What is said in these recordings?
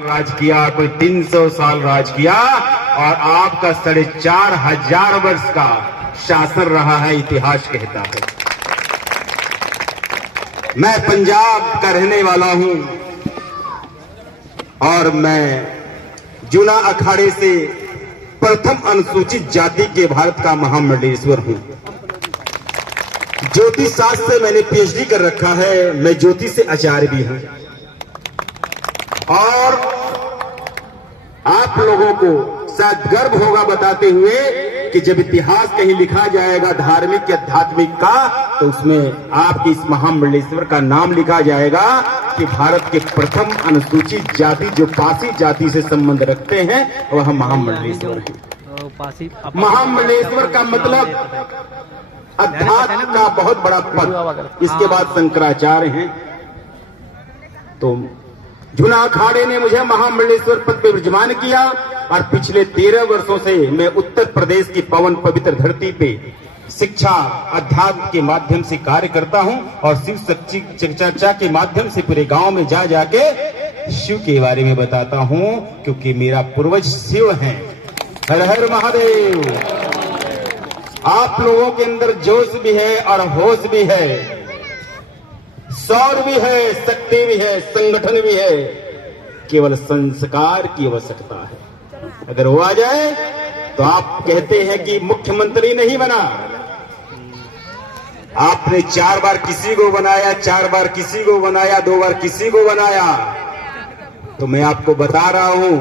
राज किया, कोई 300 साल राज किया और आपका 4,500 वर्ष का शासन रहा है, इतिहास कहता है। मैं पंजाब का रहने वाला हूं और मैं जूना अखाड़े से प्रथम अनुसूचित जाति के भारत का महामंडलेश्वर हूं। ज्योतिष शास्त्र से मैंने पीएचडी कर रखा है। मैं ज्योतिष से आचार्य भी हूं और आप लोगों को शायद गर्व होगा बताते हुए कि जब इतिहास कहीं लिखा जाएगा धार्मिक या आध्यात्मिक का, तो उसमें आपके इस महामंडलेश्वर का नाम लिखा जाएगा कि भारत के प्रथम अनुसूचित जाति जो पासी जाति से संबंध रखते हैं वह महामंडलेश्वर है। महामंडलेश्वर का मतलब अध्यात्म का बहुत बड़ा पद। इसके बाद शंकराचार्य हैं। तो जूना अखाड़े ने मुझे महामंडलेश्वर पद पे विराजमान किया और पिछले 13 वर्षों से मैं उत्तर प्रदेश की पवन पवित्र धरती पे शिक्षा अध्यात्म के माध्यम से कार्य करता हूं और शिव चर्चा के माध्यम से पूरे गांव में जा जाके शिव के बारे में बताता हूं, क्योंकि मेरा पूर्वज शिव हैं। हर हर महादेव। आप लोगों के अंदर जोश भी है और होश भी है, शौर्य भी है, शक्ति भी है, संगठन भी है। केवल संस्कार की आवश्यकता है। अगर वो आ जाए तो आप कहते हैं कि मुख्यमंत्री नहीं बना। आपने 4 बार किसी को बनाया, 4 बार किसी को बनाया, 2 बार किसी को बनाया। तो मैं आपको बता रहा हूं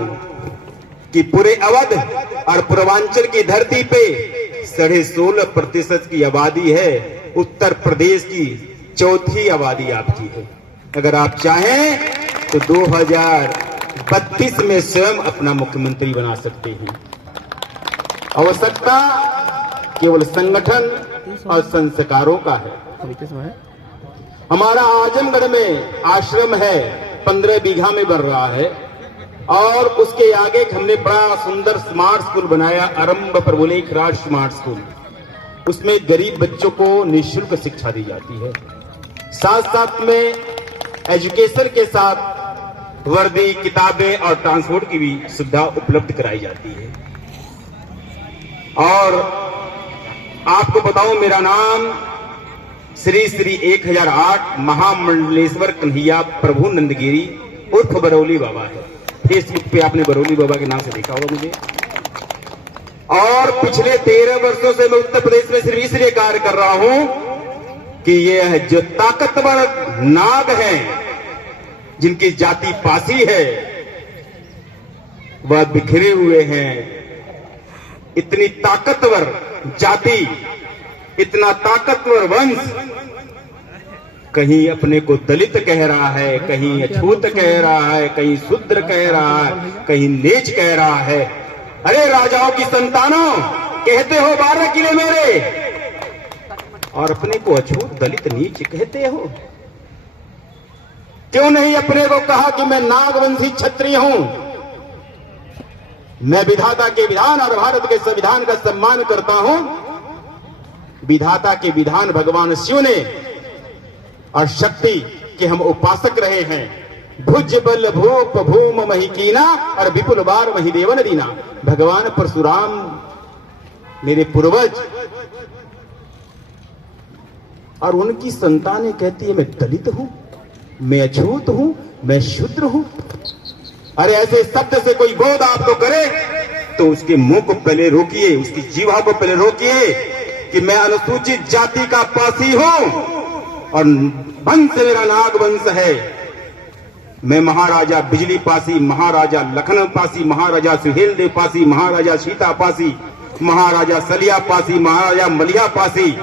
कि पूरे अवध और पूर्वांचल की धरती पे 16.5% की आबादी है। उत्तर प्रदेश की चौथी आबादी आपकी है। अगर आप चाहें तो 2032 में स्वयं अपना मुख्यमंत्री बना सकते हैं। आवश्यकता केवल संगठन और संस्कारों का है। हमारा आजमगढ़ में आश्रम है, 15 बीघा में बन रहा है और उसके आगे हमने बड़ा सुंदर स्मार्ट स्कूल बनाया, आरंभ प्रभुलेख राज स्मार्ट स्कूल। उसमें गरीब बच्चों को निःशुल्क शिक्षा दी जाती है। साथ साथ में एजुकेशन के साथ वर्दी, किताबें और ट्रांसपोर्ट की भी सुविधा उपलब्ध कराई जाती है। और आपको बताऊं, मेरा नाम श्री 1008 महामंडलेश्वर कन्हैया प्रभु नंदगिरी उर्फ बरौली बाबा है। फेसबुक पे आपने बरौली बाबा के नाम से देखा होगा मुझे। और पिछले 13 वर्षों से मैं उत्तर प्रदेश में सिर्फ इसलिए कार्य कर रहा हूं कि यह जो ताकतवर नाग हैं, जिनकी जाति पासी है, वह बिखरे हुए हैं। इतनी ताकतवर जाति, इतना ताकतवर वंश कहीं अपने को दलित कह रहा है, कहीं अछूत कह रहा है, कहीं शूद्र कह रहा है, कहीं नीच कह रहा है। अरे राजाओं की संतानों, कहते हो 12 किले मेरे और अपने को अछूत दलित नीच कहते हो। क्यों नहीं अपने को कहा कि मैं नागवंशी क्षत्रिय हूं। मैं विधाता के विधान और भारत के संविधान का सम्मान करता हूं। विधाता के विधान भगवान शिव ने और शक्ति के हम उपासक रहे हैं। भुज बल भूप भूम महिकीना और विपुल बार महिदेवन दीना। भगवान परशुराम मेरे पूर्वज और उनकी संतानें कहती है मैं दलित हूं, मैं अछूत हूं, मैं शूद्र हूं। अरे ऐसे शब्द से कोई बोध आपको करे तो उसके मुंह को पहले रोकिए, उसकी जीवा को पहले रोकिए कि मैं अनुसूचित जाति का पासी हूं और वंश मेरा नाग वंश है। मैं महाराजा बिजली पासी, महाराजा लखनऊ पासी, महाराजा सुहेल देव पासी, महाराजा सीता पासी, महाराजा सलिया पासी, महाराजा मलिया पासी,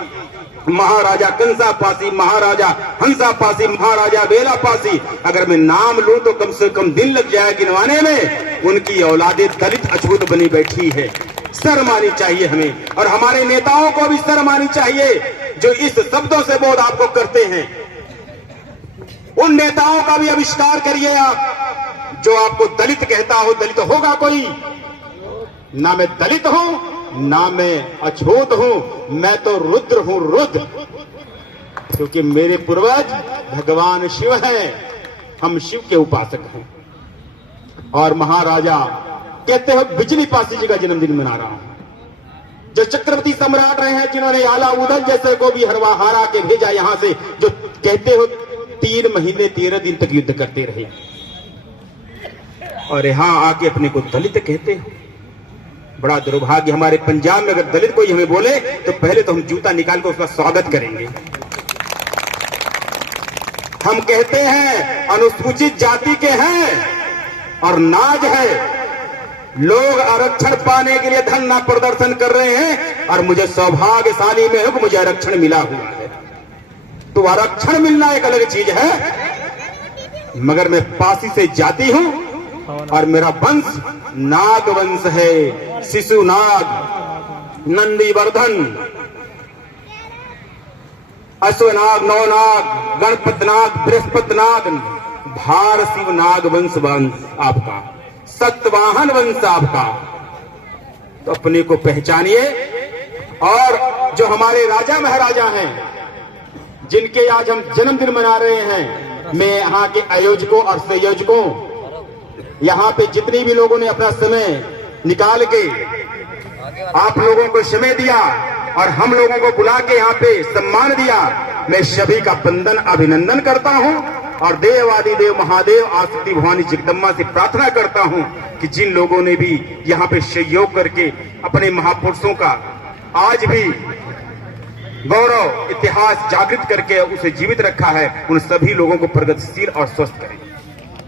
महाराजा कंसा पासी, महाराजा हंसा पासी, महाराजा बेला पासी। अगर मैं नाम लूं तो कम से कम दिन लग जाए गिनवाने में। उनकी औलादे दलित अछूत बनी बैठी है। शर्म आनी चाहिए हमें, और हमारे नेताओं को भी शर्म आनी चाहिए जो इस शब्दों से बोध आपको करते हैं। उन नेताओं का भी आविष्कार करिए आप जो आपको दलित कहता हो। दलित होगा कोई? ना मैं दलित हूं, ना मैं अछूत हूं, मैं तो रुद्र हूं, रुद्र। क्योंकि मेरे पूर्वज भगवान शिव हैं, हम शिव के उपासक हैं। और महाराजा कहते हो बिजली पासी जी का जन्मदिन मना रहा हूं, जो चक्रवर्ती सम्राट रहे हैं, जिन्होंने आला उदल जैसे को भी हरा के भेजा यहां से, जो कहते हो 3 महीने 13 दिन तक युद्ध करते रहे, और यहां आके अपने को दलित कहते हो। बड़ा दुर्भाग्य, हमारे पंजाब में अगर दलित कोई हमें बोले तो पहले तो हम जूता निकाल कर उसका स्वागत करेंगे। हम कहते हैं अनुसूचित जाति के हैं और नाज है, लोग आरक्षण पाने के लिए धरना प्रदर्शन कर रहे हैं और मुझे सौभाग्यशाली में हूं कि मुझे आरक्षण मिला हुआ है। तो आरक्षण मिलना एक अलग चीज है, मगर मैं पासी से जाति हूं और मेरा वंश नाग वंश है, शिशु नाग, नंदीवर्धन, अश्वनाग, नौनाग, गणपत नाग, बृहस्पत नाग, भार शिव नाग वंश आपका, सतवाहन वंश आपका। तो अपने को पहचानिए। और जो हमारे राजा महाराजा हैं, जिनके आज हम जन्मदिन मना रहे हैं, मैं यहाँ के आयोजकों और संयोजकों, यहाँ पे जितने भी लोगों ने अपना समय निकाल के आप लोगों को समय दिया और हम लोगों को बुला के यहाँ पे सम्मान दिया, मैं सभी का वंदन अभिनंदन करता हूँ और देवादिदेव महादेव आसुति भवानी जगदम्बा से प्रार्थना करता हूँ कि जिन लोगों ने भी यहाँ पे सहयोग करके अपने महापुरुषों का आज भी गौरव इतिहास जागृत करके उसे जीवित रखा है, उन सभी लोगों को प्रगतिशील और स्वस्थ करें।